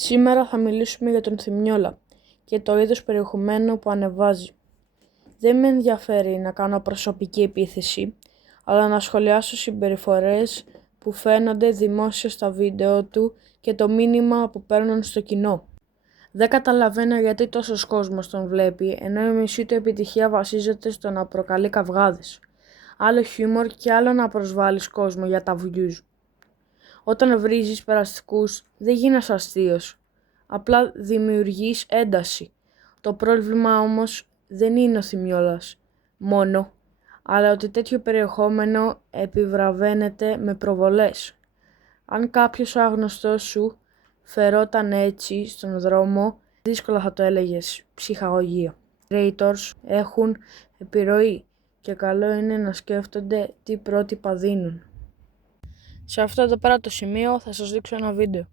Σήμερα θα μιλήσουμε για τον Θημιόλα και το είδος περιεχομένου που ανεβάζει. Δεν με ενδιαφέρει να κάνω προσωπική επίθεση, αλλά να σχολιάσω συμπεριφορές που φαίνονται δημόσια στα βίντεο του και το μήνυμα που παίρνουν στο κοινό. Δεν καταλαβαίνω γιατί τόσος κόσμος τον βλέπει, ενώ η μισή του επιτυχία βασίζεται στο να προκαλεί καυγάδες. Άλλο χιούμορ και άλλο να προσβάλλεις κόσμο για τα views. Όταν βρίζεις περαστικούς δεν γίνεσαι αστείος, απλά δημιουργείς ένταση. Το πρόβλημα όμως δεν είναι ο Θημιόλας μόνο, αλλά ότι τέτοιο περιεχόμενο επιβραβεύεται με προβολές. Αν κάποιος άγνωστος σου φερόταν έτσι στον δρόμο, δύσκολα θα το έλεγες ψυχαγωγία. Οι creators έχουν επιρροή και καλό είναι να σκέφτονται τι πρότυπα δίνουν. Σε αυτό εδώ πέρα το σημείο θα σας δείξω ένα βίντεο.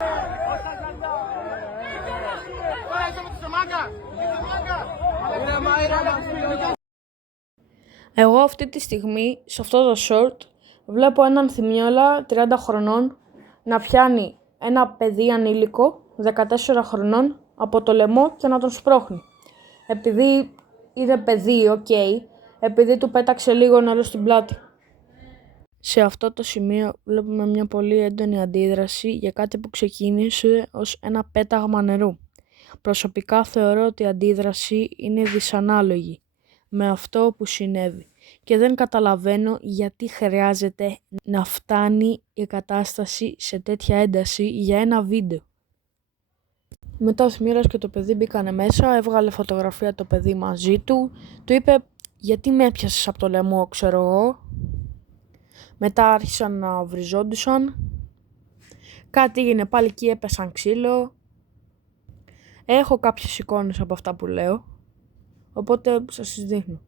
Εγώ αυτή τη στιγμή, σε αυτό το short, βλέπω έναν Θημιόλα 30 χρονών να πιάνει ένα παιδί ανήλικο 14 χρονών από το λαιμό και να τον σπρώχνει. Επειδή είναι παιδί, επειδή του πέταξε λίγο νερό στην πλάτη. Σε αυτό το σημείο βλέπουμε μια πολύ έντονη αντίδραση για κάτι που ξεκίνησε ως ένα πέταγμα νερού. Προσωπικά θεωρώ ότι η αντίδραση είναι δυσανάλογη με αυτό που συνέβη και δεν καταλαβαίνω γιατί χρειάζεται να φτάνει η κατάσταση σε τέτοια ένταση για ένα βίντεο. Μετά ο Θημιόλας και το παιδί μπήκανε μέσα, έβγαλε φωτογραφία το παιδί μαζί του, του είπε «Γιατί με έπιασες από το λαιμό, ξέρω εγώ». Μετά άρχισαν να βριζόντουσαν, κάτι έγινε πάλι εκεί, έπεσαν ξύλο. Έχω κάποιες εικόνες από αυτά που λέω, οπότε σας τις δείχνω.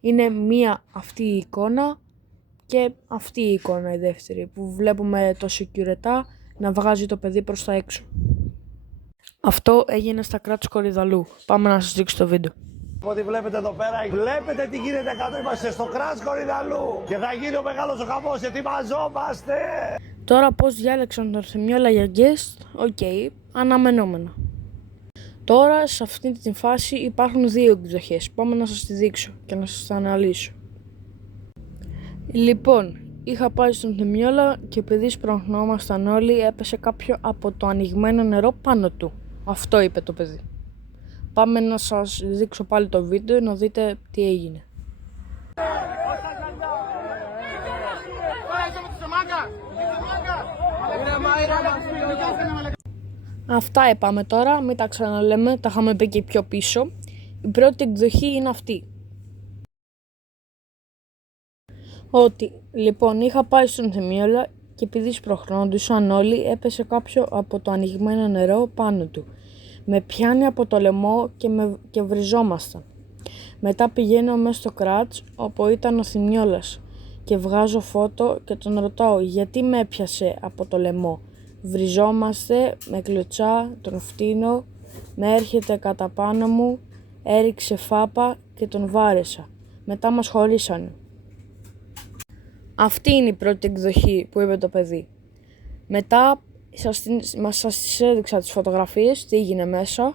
Είναι μία αυτή η εικόνα και αυτή η εικόνα η δεύτερη, που βλέπουμε το Σικιουρετά να βγάζει το παιδί προς τα έξω. Αυτό έγινε στα κράτη Κορυδαλλού. Πάμε να σας δείξω το βίντεο. Ό,τι βλέπετε εδώ πέρα, βλέπετε τι γίνεται κάτω, είμαστε στο κράτος Κορυδαλλού και θα γίνει ο μεγάλος ο χαμός, ετοιμαζόμαστε! Τώρα πώς διάλεξαν τον Θημιόλα για guest, αναμενόμενο. Τώρα σε αυτή τη φάση υπάρχουν δύο εκδοχές, πάμε να σας τη δείξω και να σας τα αναλύσω. Λοιπόν, είχα πάει στον Θημιόλα και επειδή σπρώχνόμασταν όλοι έπεσε κάποιο από το ανοιγμένο νερό πάνω του. Αυτό είπε το παιδί. Πάμε να σας δείξω πάλι το βίντεο να δείτε τι έγινε. Αυτά είπαμε τώρα, μην τα ξαναλέμε, τα είχαμε πει και πιο πίσω. Η πρώτη εκδοχή είναι αυτή. Ότι, λοιπόν, είχα πάει στον Θημιόλα και επειδή σπροχνόντουσαν όλοι έπεσε κάποιο από το ανοιγμένο νερό πάνω του. Με πιάνει από το λαιμό και βριζόμασταν. Μετά πηγαίνω μέσα στο κράτς όπου ήταν ο Θημιόλας και βγάζω φώτο και τον ρωτάω γιατί με έπιασε από το λαιμό. Βριζόμαστε, με κλωτσά, τον φτύνω, με έρχεται κατά πάνω μου, έριξε φάπα και τον βάρεσα. Μετά μας χωρίσανε. Αυτή είναι η πρώτη εκδοχή που είπε το παιδί. Μετά σας έδειξα τις φωτογραφίες, τι έγινε μέσα.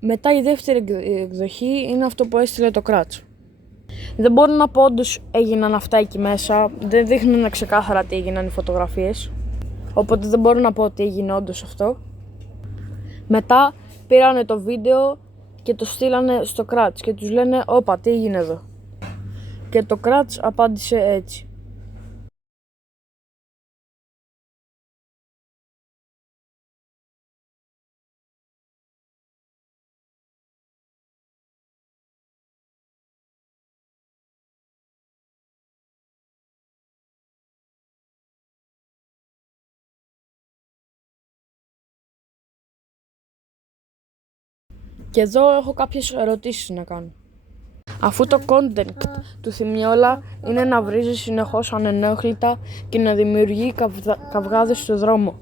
Μετά η δεύτερη εκδοχή είναι αυτό που έστειλε το κράτς. Δεν μπορώ να πω όντως έγιναν αυτά εκεί μέσα, δεν δείχνουν ξεκάθαρα τι έγιναν οι φωτογραφίες. Οπότε δεν μπορώ να πω ότι έγινε όντως αυτό. Μετά πήρανε το βίντεο και το στείλανε στο κράτς και τους λένε «Όπα, τι έγινε εδώ». Και το κράτς απάντησε έτσι. Και εδώ έχω κάποιες ερωτήσεις να κάνω. Αφού το content του Θημιόλα είναι να βρίζει συνεχώς ανενόχλητα και να δημιουργεί καυγάδες στο δρόμο,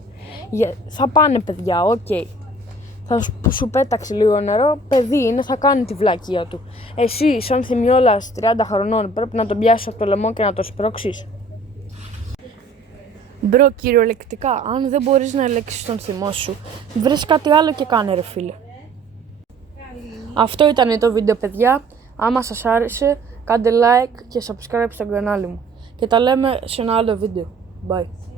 θα πάνε παιδιά, θα σου πέταξε λίγο νερό, παιδί είναι, θα κάνει τη βλακεία του. Εσύ σαν Θημιόλας 30 χρονών πρέπει να τον πιάσεις από το λαιμό και να το σπρώξεις. Μπρο, κυριολεκτικά, αν δεν μπορείς να ελέγξεις τον θυμό σου, βρες κάτι άλλο και κάνε ρε φίλε. Αυτό ήταν το βίντεο παιδιά. Άμα σας άρεσε, κάντε like και subscribe στο κανάλι μου. Και τα λέμε σε ένα άλλο βίντεο. Bye.